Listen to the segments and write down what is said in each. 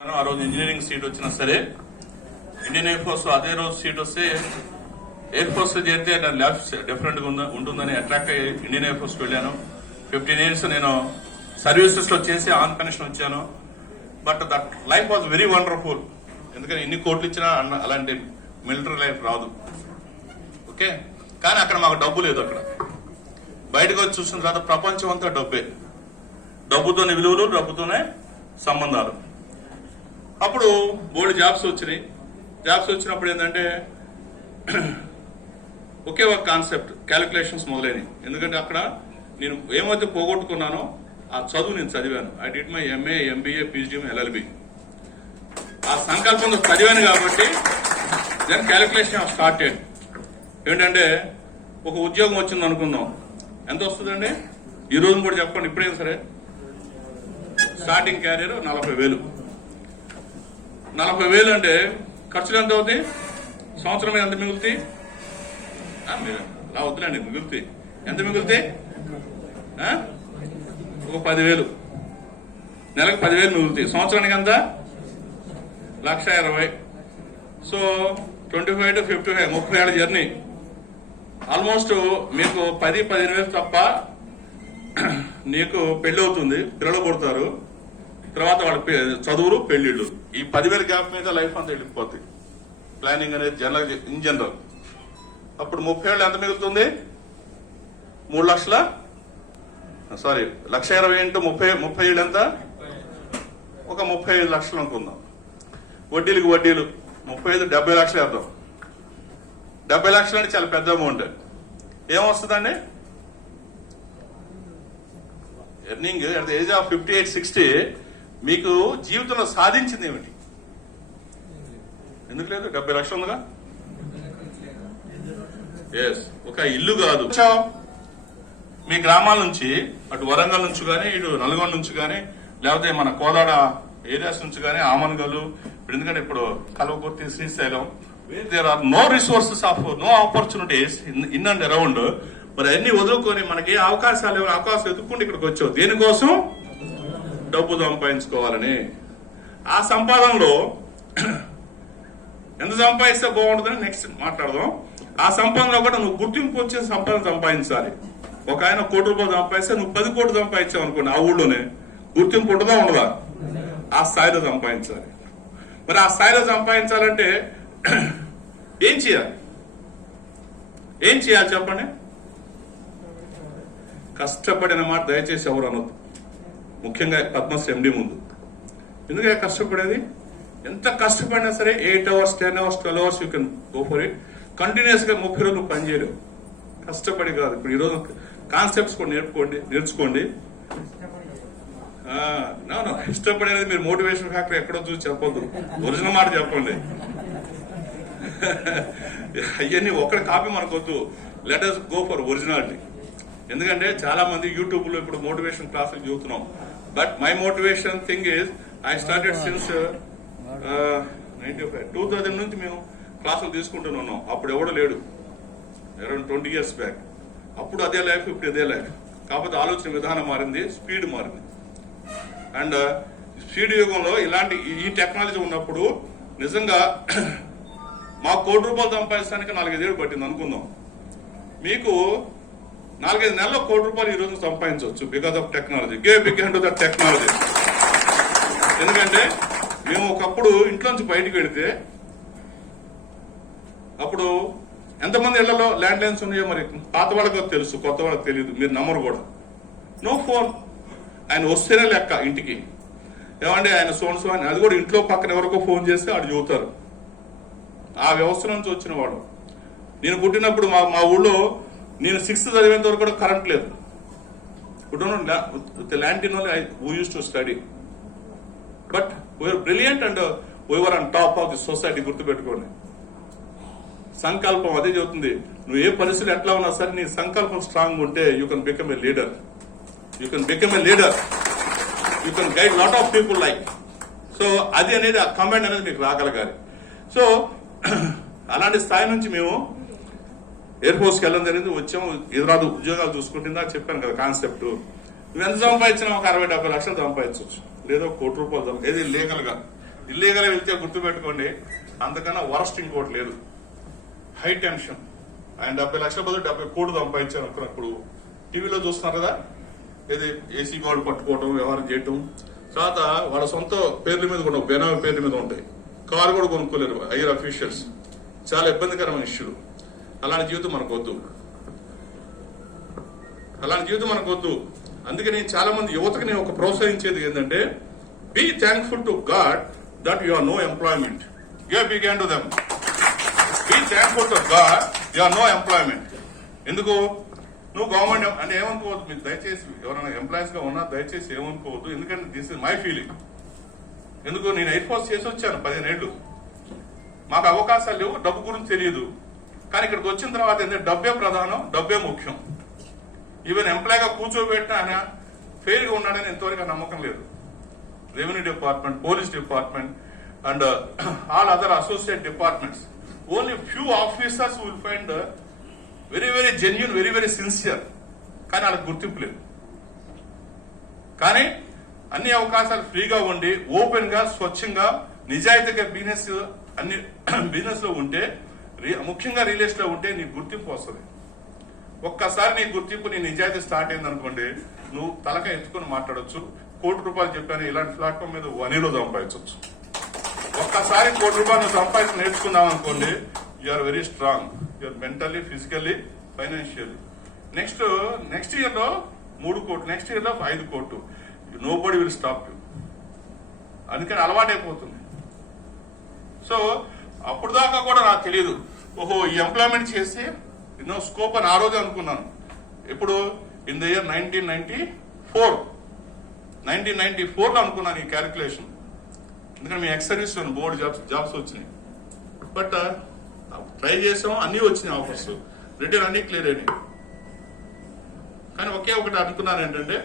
ఆ రోజు engineering seat వచ్చినా సరే ఇండియన్ ఎయిర్ ఫోర్స్ అదే రోజు సీట్ వస్తే ఎయిర్ ఫోర్స్ లో చేరితే నా లైఫ్ డిఫరెంట్ గా ఉంటుందని అట్రాక్ట్ అయ్యి ఇండియన్ ఎయిర్ ఫోర్స్ వెళ్ళాను. 15 years నేను సర్వీసెస్ లో చేసి ఆన్ పెన్షన్ వచ్చాను. But that life was very wonderful. ఎందుకంటే ఇన్ని కోట్లు ఇచ్చినా అలాంటి మిలిటరీ లైఫ్ రాదు. ఓకే, కానీ అక్కడ మాకు డబ్బు లేదు. అక్కడ బయటకు వచ్చి చూసిన తర్వాత ప్రపంచం అంతా డబ్బే. డబ్బుతోనే విలువలు, డబ్బుతోనే సంబంధాలు. అప్పుడు బోల్డ్ జాబ్స్ వచ్చినాయి. జాబ్స్ వచ్చినప్పుడు ఏంటంటే ఒకే ఒక కాన్సెప్ట్, క్యాలిక్యులేషన్స్ మొదలైనవి. ఎందుకంటే అక్కడ నేను ఏమైతే పోగొట్టుకున్నానో ఆ చదువు నేను చదివాను. I did my MA, MBA, PGM, LLB. ఆ సంకల్పంతో చదివాను కాబట్టి దెన్ క్యాలిక్యులేషన్ స్టార్టెడ్. ఏంటంటే ఒక ఉద్యోగం వచ్చింది అనుకుందాం, ఎంత వస్తుందండి ఈ రోజు కూడా చెప్పండి. ఇప్పుడేం సరే స్టార్టింగ్ క్యారియర్ 40,000. 40,000 అంటే ఖర్చులు ఎంత అవుతాయి? సంవత్సరం ఎంత మిగులుతాయి? మీరు అలా వద్దులేండి, మిగులుతాయి. ఎంత మిగులుతాయి? ఒక 10,000. నెలకు 10,000 మిగులుతాయి. సంవత్సరానికి ఎంత? 1,20,000. సో 25 to 55, 30 ఏళ్ళ జర్నీ. ఆల్మోస్ట్ మీకు 10-15,000 తప్ప నీకు పెళ్లి అవుతుంది, పిల్లలు పుడతారు, తర్వాత వాళ్ళ చదువులు, పెళ్లిళ్ళు. ఈ 10,000 గ్యాప్ మీద లైఫ్ అంతా వెళ్ళిపోతుంది. ప్లానింగ్ అనేది జనరల్, ఇన్ జనరల్. అప్పుడు 30 ఏళ్ళు ఎంత మిగులుతుంది? 3 లక్షల, సారీ 1,20,000 ఇంటూ 30 ఏళ్ళు ఎంత? ఒక 35 లక్షలు అనుకుందాం. వడ్డీలకు వడ్డీలు 35, 70 లక్షలు వేద్దాం. 70 లక్షలు అంటే చాలా పెద్ద అమౌంట్. ఏమొస్తుందండి? Earning at the age of 58-60 మీకు జీవితంలో సాధించింది ఏమిటి? ఎందుకు లేదు? 70 లక్షలు ఉందిగా. ఎస్, ఒక ఇల్లు కాదు. మీ గ్రామాల నుంచి, అటు వరంగల్ నుంచి కానీ, ఇటు నల్గొండ నుంచి కానీ, లేకపోతే మన కోదాడ ఏరియాస్ నుంచి కానీ, ఆమన్గల్, ఎందుకంటే ఇప్పుడు Kalwakurthy, Srisailam, there are no resources of, no opportunities in and around. మరి అన్ని వదులుకొని మనకి అవకాశాలు, అవకాశం ఎదుర్కొని ఇక్కడికి వచ్చావు. దేనికోసం? డబ్బు సంపాదించుకోవాలని. ఆ సంపాదనలో ఎంత సంపాదిస్తే బాగుంటుందని నెక్స్ట్ మాట్లాడదాం. ఆ సంపాదనలో కూడా నువ్వు గుర్తింపు వచ్చే సంపాదన సంపాదించాలి. ఒక ఆయన 1 కోటి రూపాయలు సంపాదిస్తే నువ్వు 10 కోట్లు సంపాదించావు అనుకోండి, ఆ ఊళ్ళోనే గుర్తింపు ఉంటుందా ఉండదా? ఆ స్థాయిలో సంపాదించాలి. మరి ఆ స్థాయిలో సంపాదించాలంటే ఏం చేయాలి? ఏం చేయాలి చెప్పండి? కష్టపడిన మాట దయచేసి ఎవరు అనొద్దు, ముఖ్యంగా పద్మశ్రీ ఎండి ముందు. ఎందుకంటే కష్టపడేది, ఎంత కష్టపడినా సరే 8 hours, 10 hours, 12 hours you can go for it. Continuous గా 30 రోజులు పని చేయలేవు. కష్టపడి కాదు. ఇప్పుడు ఈరోజు కాన్సెప్ట్స్ కూడా నేర్చుకోండి. ఇష్టపడేది మీరు మోటివేషన్ ఫ్యాక్టర్ ఎక్కడో చూసి చెప్పొద్దు, ఒరిజినల్ మాట చెప్పండి. అవన్నీ ఒక్కడి కాపీ మనకొద్దు. Let us go for originality. ఎందుకంటే చాలా మంది యూట్యూబ్ లో ఇప్పుడు మోటివేషన్ క్లాసులు చూస్తున్నాం. But my motivation thing is I started since 95, 2000 నుంచి మేము క్లాసులు తీసుకుంటూనే ఉన్నాం. అప్పుడు ఎవడో లేడు, అరౌండ్ 20 years బ్యాక్. అప్పుడు అదే లైఫ్, ఇప్పుడు అదే లైఫ్. కాకపోతే ఆలోచన విధానం మారింది, స్పీడ్ మారింది. అండ్ స్పీడ్ యుగంలో ఇలాంటి ఈ టెక్నాలజీ ఉన్నప్పుడు నిజంగా మాకు 1 కోటి రూపాయలు సంపాదించడానికి 4-5 ఏళ్ళు పట్టింది అనుకుందాం. మీకు 4-5 నెలల్లో 1 కోటి రూపాయలు ఈ రోజు సంపాదించవచ్చు because of technology. Give big hand to that technology. ఎందుకంటే మేము ఒకప్పుడు ఇంట్లో నుంచి బయటకు వెళితే అప్పుడు ఎంతమంది ఇళ్లలో ల్యాండ్ లైన్స్ ఉన్నాయో మరి పాత వాళ్ళకి తెలుసు, కొత్త వాళ్ళకి తెలియదు. మీరు నమ్మరు కూడా. No phone. ఆయన వస్తేనే లెక్క ఇంటికి. ఏమంటే ఆయన సోన్సో అని, అది కూడా ఇంట్లో పక్కన ఎవరికో ఫోన్ చేస్తే ఆడు చూతారు. ఆ వ్యవస్థ నుంచి వచ్చిన వాడు. నేను పుట్టినప్పుడు మా ఊళ్ళో నేను 6th చదివేంత వరకు కూడా కరెంట్ లేదు. ఇప్పుడు land in only we use to study. But we're brilliant and we're on top of the society. గుర్తుపెట్టుకోండి. సంకల్పం అదే చెబుతుంది. నువ్వు ఏ పరిస్థితులు ఎట్లా ఉన్నా సరే నీ సంకల్పం స్ట్రాంగ్ ఉంటే you can become a leader. You can become a leader. You can guide lot of people like. So అది అనేది, ఆ కమాండ్ అనేది మీకు రాగలగాలి. సో అలాంటి స్థాయి నుంచి మేము ఎయిర్ ఫోర్స్కి వెళ్ళడం జరిగింది. వచ్చాము, ఎదురాదు ఉద్యోగాలు చూసుకుంటుందా చెప్పాను కదా కాన్సెప్ట్. నువ్వు ఎంత సంపాదించినా ఒక 60-70 లక్షలు సంపాదించవచ్చు, లేదా 1 కోటి రూపాయలు ఏది లీగల్ గా. ఇల్లీగల్ వెళ్తే గుర్తుపెట్టుకోండి, అంతకన్నా వరస్ట్ ఇంకోటి లేదు. High tension. ఆయన 70 లక్షల బదులు 70 కోట్లు సంపాదించాను అనుకున్నప్పుడు టీవీలో చూస్తున్నారు కదా, ఏది ఏసీ గోల్డ్ పట్టుకోవడం, వ్యవహారం చేయటం, తర్వాత వాళ్ళ సొంత పేర్ల మీద కూడా బెనామీ పేర్ల మీద ఉంటాయి, కారు కూడా కొనుక్కోలేరు హైయర్ అఫీషియల్స్. చాలా ఇబ్బందికరమైన ఇష్యూలు. అలాంటి జీవితం మనకు వద్దు, అలాంటి జీవితం మనకు వద్దు. అందుకే నేను చాలా మంది యువతకు నేను ఒక ప్రోత్సహించేది ఏంటంటే, be thankful to God that you are no employment. Give big hand to them. Be thankful to God you are no employment. ఎందుకు? నువ్వు గవర్నమెంట్ అంటే ఏమనుకోవద్దు, మీరు దయచేసి ఎవరైనా ఎంప్లాయీస్ గా ఉన్నా దయచేసి ఏమనుకోవద్దు. ఎందుకంటే దిస్ ఇస్ మై ఫీలింగ్. ఎందుకు? నేను ఎయిర్ ఫోర్స్ చేసి వచ్చాను 15 ఏళ్ళు. మాకు అవకాశాలు లేవు, డబ్బు గురించి తెలియదు. కానీ ఇక్కడికి వచ్చిన తర్వాత ఏంటంటే డబ్బే ప్రధానం, డబ్బే ముఖ్యం. ఈవెన్ ఎంప్లాయీగా కూర్చోబెట్టిన ఆయన ఫెయిల్ గా ఉన్నాడని ఎంతవరకు నమ్మకం లేదు. Revenue department, police department and all other associate departments, only few officers will find very very genuine, very very sincere. కానీ వాళ్ళకి గుర్తింపు లేదు. కానీ అన్ని అవకాశాలు ఫ్రీగా ఉండి ఓపెన్ గా, స్వచ్ఛంగా, నిజాయితీగా బిజినెస్ అన్ని బిజినెస్ లో ఉంటే, ముఖ్యంగా రియల్ ఎస్టేట్ లో ఉంటే నీకు గుర్తింపు వస్తుంది. ఒక్కసారి నీ గుర్తింపు, నీ నిజాయితీ స్టార్ట్ అయింది అనుకోండి, నువ్వు తలక ఎత్తుకుని మాట్లాడొచ్చు. ₹1 చెప్పాను, ఇలాంటి ప్లాట్ఫామ్ మీద వనీలో సంపాదించవచ్చు. ఒక్కసారి ₹1 నువ్వు సంపాదించి నేర్చుకున్నావు అనుకోండి, you're very strong, you're mentally, physically, financially. Next year లో 3 కోట్లు, నెక్స్ట్ ఇయర్ లో 5 కోట్లు. Nobody will stop you. అందుకని అలవాటైపోతుంది. సో అప్పుడు దాకా కూడా నాకు తెలియదు, ఓహో ఈ ఎంప్లాయ్మెంట్ చేసి ఎన్నో స్కోప్ అని ఆ రోజే అనుకున్నాను. ఇప్పుడు ఇన్ ద ఇయర్ 1994 లో అనుకున్నాను ఈ క్యాలిక్యులేషన్. ఎందుకంటే మీ ఎక్స్ సర్వీస్ బోర్డు జాబ్స్ వచ్చినాయి. బట్ ట్రై చేసాం, అన్ని వచ్చినాయి ఆఫర్స్, రిటర్న్ అన్ని క్లియర్ అయినాయి. కానీ ఒకే ఒకటి అనుకున్నాను ఏంటంటే,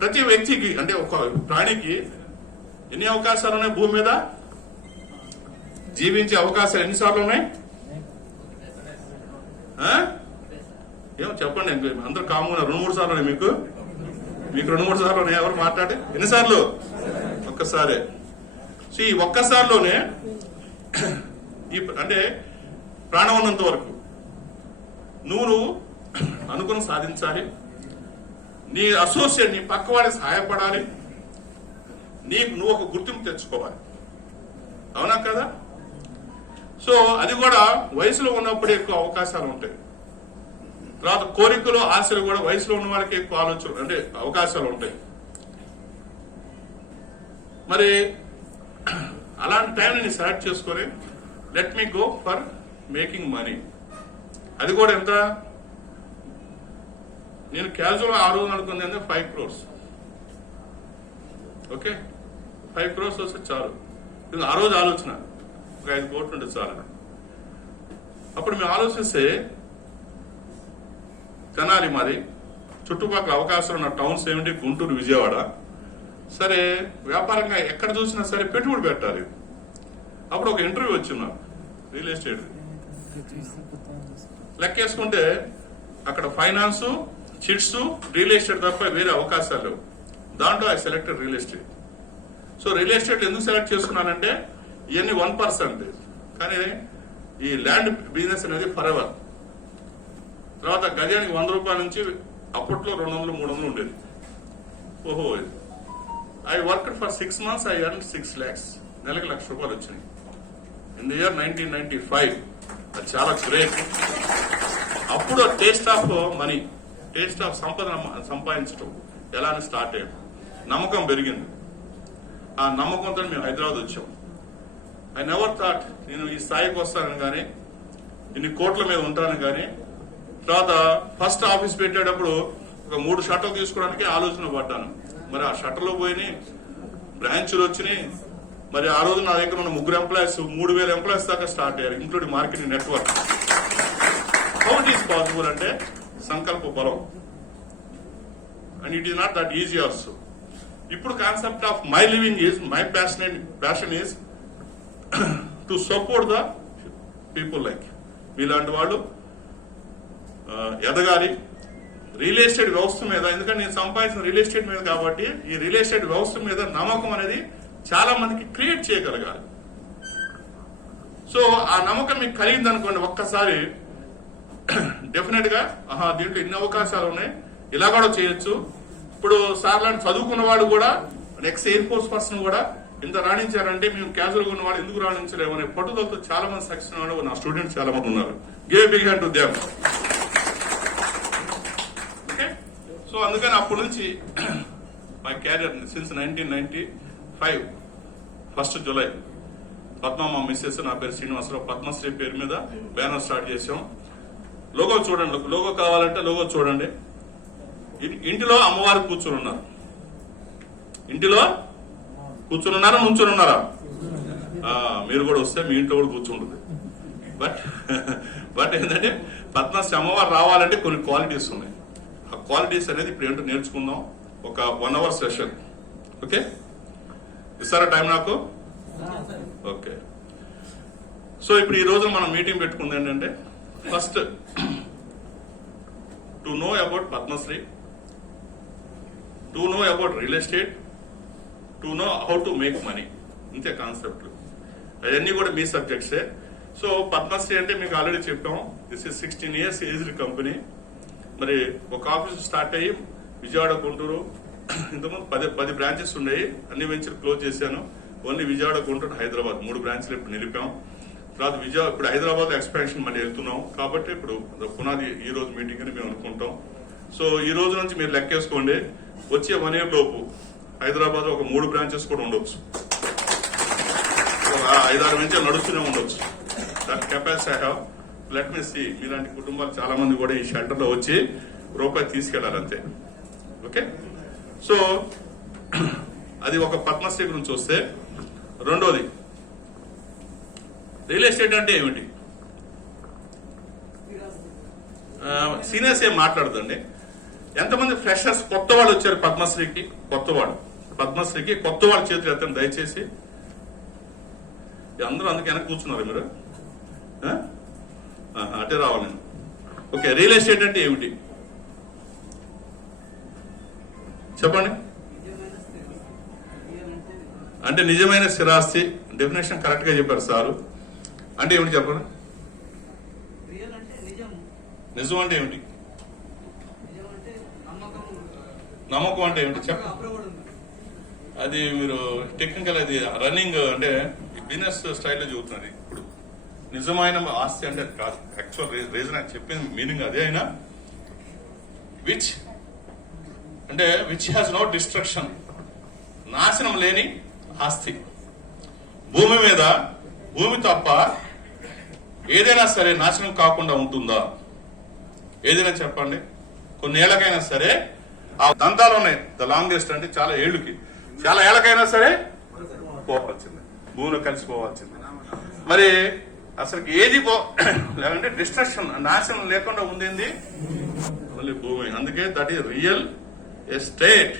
ప్రతి వ్యక్తికి అంటే ఒక ప్రాణికి ఎన్ని అవకాశాలు ఉన్నాయి భూమి మీద? జీవించే అవకాశాలు ఎన్నిసార్లు ఉన్నాయి? ఏమో చెప్పండి. అందరూ కామన్ 2-3 సార్లు ఉన్నాయి. మీకు 2-3 సార్లు ఉన్నాయి. ఎవరు మాట్లాడే? ఎన్నిసార్లు? ఒక్కసారే. సో ఈ ఒక్కసారిలోనే అంటే ప్రాణం ఉన్నంత వరకు నువ్వు అనుకుని సాధించాలి. నీ అసోసియేట్, నీ పక్కవాడికి సహాయపడాలి. నువ్వు ఒక గుర్తింపు తెచ్చుకోవాలి. అవునా కదా? సో అది కూడా వయసులో ఉన్నప్పుడే ఎక్కువ అవకాశాలు ఉంటాయి. తర్వాత కోరికలు, ఆశలు కూడా వయసులో ఉన్న వాళ్ళకి ఎక్కువ ఆలోచన అంటే అవకాశాలు ఉంటాయి. మరి అలాంటి టైం నేను సెలెక్ట్ చేసుకొని let me go for making money. అది కూడా ఎంత? నేను క్యాజువల్ ఆ రోజు అనుకుంది అంటే 5 crores. ఓకే, 5 crores వస్తే చాలు. ఆ రోజు ఆలోచన ఒక 5 కోట్లు ఉంటే చాలు. అప్పుడు మేము ఆలోచిస్తే తెనాలి మాది, చుట్టుపక్కల అవకాశాలు ఉన్న టౌన్స్ ఏమిటి? గుంటూరు, విజయవాడ. సరే వ్యాపారంగా ఎక్కడ చూసినా సరే పెట్టుబడి పెట్టాలి. అప్పుడు ఒక ఇంటర్వ్యూ వచ్చింది రియల్ ఎస్టేట్. లెక్కేసుకుంటే అక్కడ ఫైనాన్స్, చిట్స్, రియల్ ఎస్టేట్ తప్ప వేరే అవకాశాలు లేవు. దాంట్లో I selected real estate. So real estate ఎందుకు సెలెక్ట్ చేసుకున్నానంటే ఇవన్నీ 1%. కానీ ఈ ల్యాండ్ బిజినెస్ అనేది ఫర్ ఎవర్. తర్వాత గజానికి ₹100 నుంచి అప్పట్లో 200-300 ఉండేది. ఓహో, I worked for 6 months. I earn 6 lakhs. నెలకి ₹1,00,000 వచ్చినాయి ఇన్ ది ఇయర్ 1995. అది చాలా గ్రేట్. అప్పుడు taste of money, taste of సంపాదించడం ఎలా అని స్టార్ట్ అయ్యాడు. నమ్మకం పెరిగింది. ఆ నమ్మకంతో మేము హైదరాబాద్ వచ్చాం. ఐ నెవర్ థాట్ నేను ఈ స్థాయికి వస్తానని కానీ, ఇన్ని కోట్ల మీద ఉంటానని కానీ. తర్వాత ఫస్ట్ ఆఫీస్ పెట్టేటప్పుడు ఒక 3 షట్టర్లు తీసుకోవడానికి ఆలోచన పడ్డాను. మరి ఆ షట్టర్లో పోయి బ్రాంచులు వచ్చినాయి. మరి ఆ రోజు నా దగ్గర ఉన్న 3 ఎంప్లాయీస్ 3,000 ఎంప్లాయీస్ దాకా స్టార్ట్ అయ్యారు, including marketing network. How it is possible అంటే సంకల్ప బలం. And it is not that easy also. ఇప్పుడు concept of my living is my passion is to support the people like మీలాంటి వాళ్ళు ఎదగాలి. రియల్ ఎస్టేట్ వ్యవస్థ మీద, ఎందుకంటే నేను సంపాదించిన రియల్ ఎస్టేట్ మీద కాబట్టి ఈ రియల్ ఎస్టేట్ వ్యవస్థ మీద నమ్మకం అనేది చాలా మందికి క్రియేట్ చేయగలగాలి. సో ఆ నమ్మకం మీకు కలిగింది అనుకోండి, ఒక్కసారి డెఫినెట్ గా దీంట్లో ఇన్ని అవకాశాలు ఉన్నాయి, ఇలా కూడా చేయొచ్చు. ఇప్పుడు సార్ లాంటి చదువుకున్న వాడు కూడా, నెక్స్ట్ ఎయిర్ ఫోర్స్ పర్సన్ కూడా ఇంత రాణించారంటే మేము క్యాజువల్ గా ఉన్న వాడు ఎందుకు రాణించలేము అనే పట్టుదలతో చాలా మంది సక్సెస్ అవ్వడం నా స్టూడెంట్స్ చాలా మంది ఉన్నారు. Give big hand to them. Okay, so అందుకని అప్పటి నుంచి my career since 1995 1 July Padmamma Mrs, నా పేరు శ్రీనివాసరావు, పద్మశ్రీ పేరు మీద బ్యానర్ స్టార్ట్ చేసాం. లోగో చూడండి, లోగో కావాలంటే లోగో చూడండి. ఇంటిలో అమ్మవారు కూర్చుని ఉన్నారు, ఇంటిలో కూర్చుని ఉన్నారా నుంచుని ఉన్నారా? మీరు కూడా వస్తే మీ ఇంట్లో కూడా కూర్చుంటుంది. బట్ ఏంటంటే పద్మశ్రీ అమ్మవారు రావాలంటే కొన్ని క్వాలిటీస్ ఉన్నాయి. ఆ క్వాలిటీస్ అనేది ఇప్పుడు ఏంటో నేర్చుకుందాం. ఒక 1 hour సెషన్. ఓకే, ఇస్తారా టైం నాకు? ఓకే, సో ఇప్పుడు ఈ రోజు మనం మీటింగ్ పెట్టుకుంది ఏంటంటే, first to know about Padmasri, to know about real estate, to know how to make money. ఇంతే కాన్సెప్ట్లు. అవన్నీ కూడా మీ సబ్జెక్ట్సే. సో పద్మశ్రీ అంటే మీకు ఆల్రెడీ చెప్పాం, this is 16 years aged company. మరి ఒక ఆఫీస్ స్టార్ట్ అయ్యి విజయవాడ, గుంటూరు, ఇంతకుముందు 10 బ్రాంచెస్ ఉన్నాయి. అన్ని వెంచర్ క్లోజ్ చేశాను. ఓన్లీ విజయవాడ, గుంటూరు, హైదరాబాద్ 3 బ్రాంచ్లు ఇప్పుడు నిలిపాం. తర్వాత ఇప్పుడు హైదరాబాద్ ఎక్స్పాన్షన్ మళ్ళీ వెళ్తున్నాం. కాబట్టి ఇప్పుడు పునాది ఈ రోజు మీటింగ్ అని మేము అనుకుంటాం. సో ఈ రోజు నుంచి మీరు లెక్కేసుకోండి, వచ్చే 1 year లోపు హైదరాబాద్ ఒక 3 బ్రాంచెస్ కూడా ఉండొచ్చు, 5-6 వెంచర్ నడుస్తూనే ఉండొచ్చు. That capacity I have. Let me see. మీలాంటి కుటుంబాలు చాలా మంది కూడా ఈ షెల్టర్ లో వచ్చి రూపాయి తీసుకెళ్లాలి అంతే. ఓకే, సో అది ఒక పద్మశ్రీ గురించి వస్తే, రెండోది రియల్ ఎస్టేట్ అంటే ఏమిటి? సీనియర్స్ ఏం మాట్లాడదండి. ఎంతమంది ఫ్రెషర్స్ కొత్త వాళ్ళు వచ్చారు పద్మశ్రీకి? పద్మశ్రీకి కొత్త వాళ్ళ చేతులు ఎత్తండి దయచేసి. అందరూ అందుకే వెనక్కి కూర్చున్నారు మీరు, అటే రావాలి నేను. ఓకే, రియల్ ఎస్టేట్ అంటే ఏమిటి చెప్పండి. అంటే నిజమైన స్థిరాస్తి. డెఫినేషన్ కరెక్ట్ గా చెప్పారు సారు. అంటే ఏమిటి చెప్పండి? నిజం అంటే ఏమిటి? నమ్మకం అంటే ఏమిటి చెప్పండి. అది మీరు టెక్నికల్, అది రన్నింగ్ అంటే బిజినెస్ స్టైల్లో చెబుతున్నది. ఇప్పుడు నిజమైన ఆస్తి అంటే కాదు, యాక్చువల్ రీజన్ అని చెప్పింది మీనింగ్ అదే. అయినా విచ్ అంటే విచ్ హ్యాస్ నో డిస్ట్రక్షన్, నాశనం లేని ఆస్తి. భూమి మీద భూమి తప్ప ఏదైనా సరే నాశనం కాకుండా ఉంటుందా? ఏదైనా చెప్పండి. కొన్ని ఏళ్ళకైనా సరే ఆ దంతాలు ఉన్నాయి, ద లాంగెస్ట్ అంటే చాలా ఏళ్ళకైనా సరే పోవాల్సిందే, భూమిలో కలిసిపోవాల్సిందే. మరి అసలు ఏది లేదంటే డిస్ట్రక్షన్, నాశనం లేకుండా ఉండింది మళ్ళీ భూమి. అందుకే that is real estate.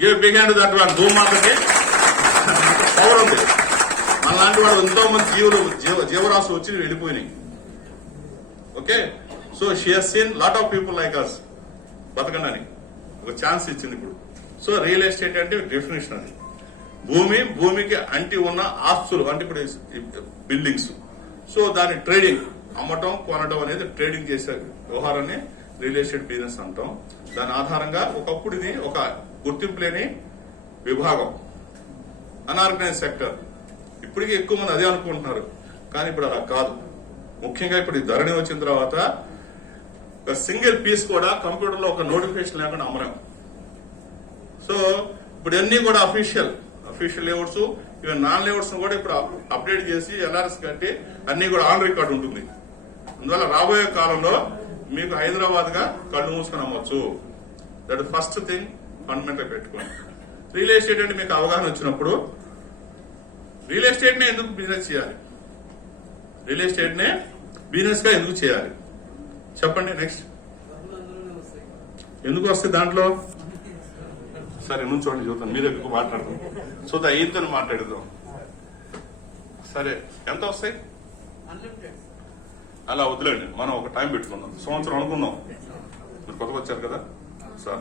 Give big hand that one. భూమి మాటకి పవర్ ఉంది. అలాంటి వాడు ఎంతో మంది జీవరాశులు వచ్చి వెళ్ళిపోయినాయి. Okay, so she has seen lot of people like us బతకండి అని ఒక ఛాన్స్ ఇచ్చింది ఇప్పుడు. సో రియల్ ఎస్టేట్ అంటే డెఫినేషన్ అది భూమికి అంటి ఉన్న ఆస్తులు, అంటే ఇప్పుడు బిల్డింగ్స్. సో దాని ట్రేడింగ్, అమ్మటం కొనటం అనేది ట్రేడింగ్ చేసే వ్యవహారాన్ని రియల్ ఎస్టేట్ బిజినెస్ అంటాం. దాని ఆధారంగా ఒకప్పుడు ఇది ఒక గుర్తింపు లేని విభాగం, అన్ఆర్గనైజ్ సెక్టర్. ఇప్పటికీ ఎక్కువ మంది అదే అనుకుంటున్నారు, కానీ ఇప్పుడు అలా కాదు. ముఖ్యంగా ఇప్పుడు ఈ ధరణి వచ్చిన తర్వాత ఒక సింగిల్ పీస్ కూడా కంప్యూటర్ లో ఒక నోటిఫికేషన్ లేకుండా అమ్మలేం. సో ఇప్పుడు అన్ని కూడా official layouts, even non layouts కూడా ఇప్పుడు అప్డేట్ చేసి ఎల్ఆర్ఎస్ కట్టి అన్ని కూడా ఆన్ రికార్డ్ ఉంటుంది. అందువల్ల రాబోయే కాలంలో మీకు హైదరాబాద్ గా కళ్ళు మూసుకొని అమ్మొచ్చు. దట్ ఫస్ట్ థింగ్ ఫండమెంటల్ పెట్టుకోండి. రియల్ ఎస్టేట్ అంటే మీకు అవగాహన వచ్చినప్పుడు రియల్ ఎస్టేట్ నే ఎందుకు బిజినెస్ చేయాలి, రియల్ ఎస్టేట్ నే బిజినెస్ గా ఎందుకు చేయాలి చెప్పండి. నెక్స్ట్ ఎందుకు వస్తాయి దాంట్లో? సరే నుంచోండి చూద్దాం, మీరు ఎక్కువ మాట్లాడదాం. సో ఈయనతో మాట్లాడదాం. సరే ఎంత వస్తాయి? అలా వదిలేండి, మనం ఒక టైం పెట్టుకుందాం, సంవత్సరం అనుకుందాం. మీరు కొత్తగా వచ్చారు కదా సార్.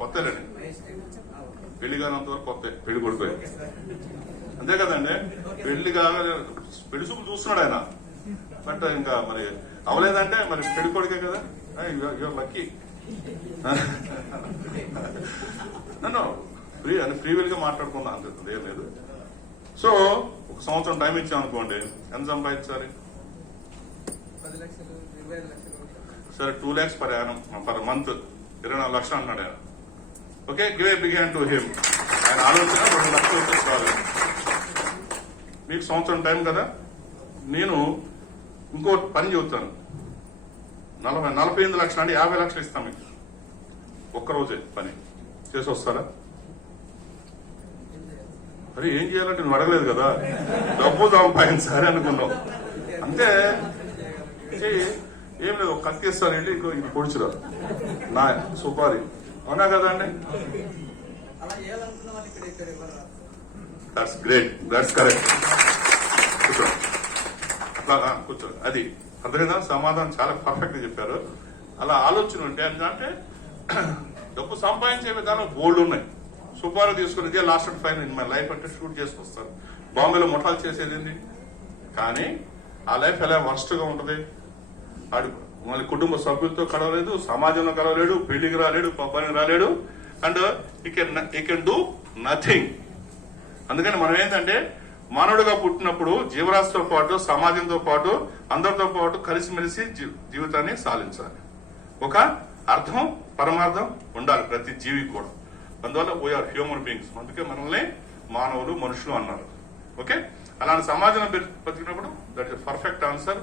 కొత్తలేండి, పెళ్లి కానంత వరకు కొత్త పెళ్లి కొడుకు అంతే కదండి. పెళ్లి చూపులు చూస్తున్నాడు ఆయన, బట్ ఇంకా మరి అవలేదంటే మరి పెళ్లి కొడుకే కదా. Your lucky. నన్ను ఫ్రీ విల్ గా మాట్లాడుకుందాం అంతే, ఏం లేదు. సో 1 సంవత్సరం టైం ఇచ్చాం అనుకోండి, ఎంత సంపాదించాలి? 10 లక్షలు, 25 లక్షలు. సరే 2 lakhs పర్ మంత్, 24 లక్షలు అంటున్నాడు ఆయన. Okay, give a big hand to him. ఆయన ఆలోచన 2 లక్షలు వచ్చే చాలు. మీకు సంవత్సరం టైం కదా. నేను ఇంకో పని చెబుతాను. 48 లక్షలు అంటే 50 లక్షలు ఇస్తాం మీకు, ఒక్కరోజే పని చేసి వస్తారా? అరే ఏం చేయాలంటే నువ్వు అడగలేదు కదా, డబ్బు సంపాదించాలి అనుకున్నావు అంతే. ఏం లేదు, ఒక కత్తి ఇస్తాను వెళ్ళి ఇంకో ఇది పొడిచిరా నా సుపారి, అవునా కదా అండి? That's great, that's correct. కూర్చో, అట్లా కూర్చో. అది అర్థమైందా? సమాధానం చాలా పర్ఫెక్ట్ గా చెప్పారు. అలా ఆలోచన ఉంటే అంటే డబ్బు సంపాదించే విధానం బోల్డ్ ఉన్నాయి. సుపారీ తీసుకుని ఇదే last and final in my life అంటే షూట్ చేసుకొస్తారు. బాంబేలో ముఠాలు చేసేది ఏంటి? కానీ ఆ లైఫ్ ఎలా వర్స్ట్ గా ఉంటది. వాడు మళ్ళీ కుటుంబ సభ్యులతో కలవలేదు, సమాజంలో కలవలేడు, పెళ్లికి రాలేడు, పబ్బానికి రాలేడు, అండ్ ఈ కెన్ డూ నథింగ్. అందుకని మనం ఏంటంటే మానవుడిగా పుట్టినప్పుడు జీవరాశితో పాటు, సమాజంతో పాటు, అందరితో పాటు కలిసిమెలిసి జీవితాన్ని సాధించాలి. ఒక అర్థం, పరమార్థం ఉండాలి ప్రతి జీవి కూడా. అందువల్ల వీఆర్ హ్యూమన్ బీయింగ్స్. అందుకే మనల్ని మానవులు, మనుషులు అన్నారు. ఓకే, అలాంటి సమాజం బతికినప్పుడు దట్ ఇస్ పర్ఫెక్ట్ ఆన్సర్.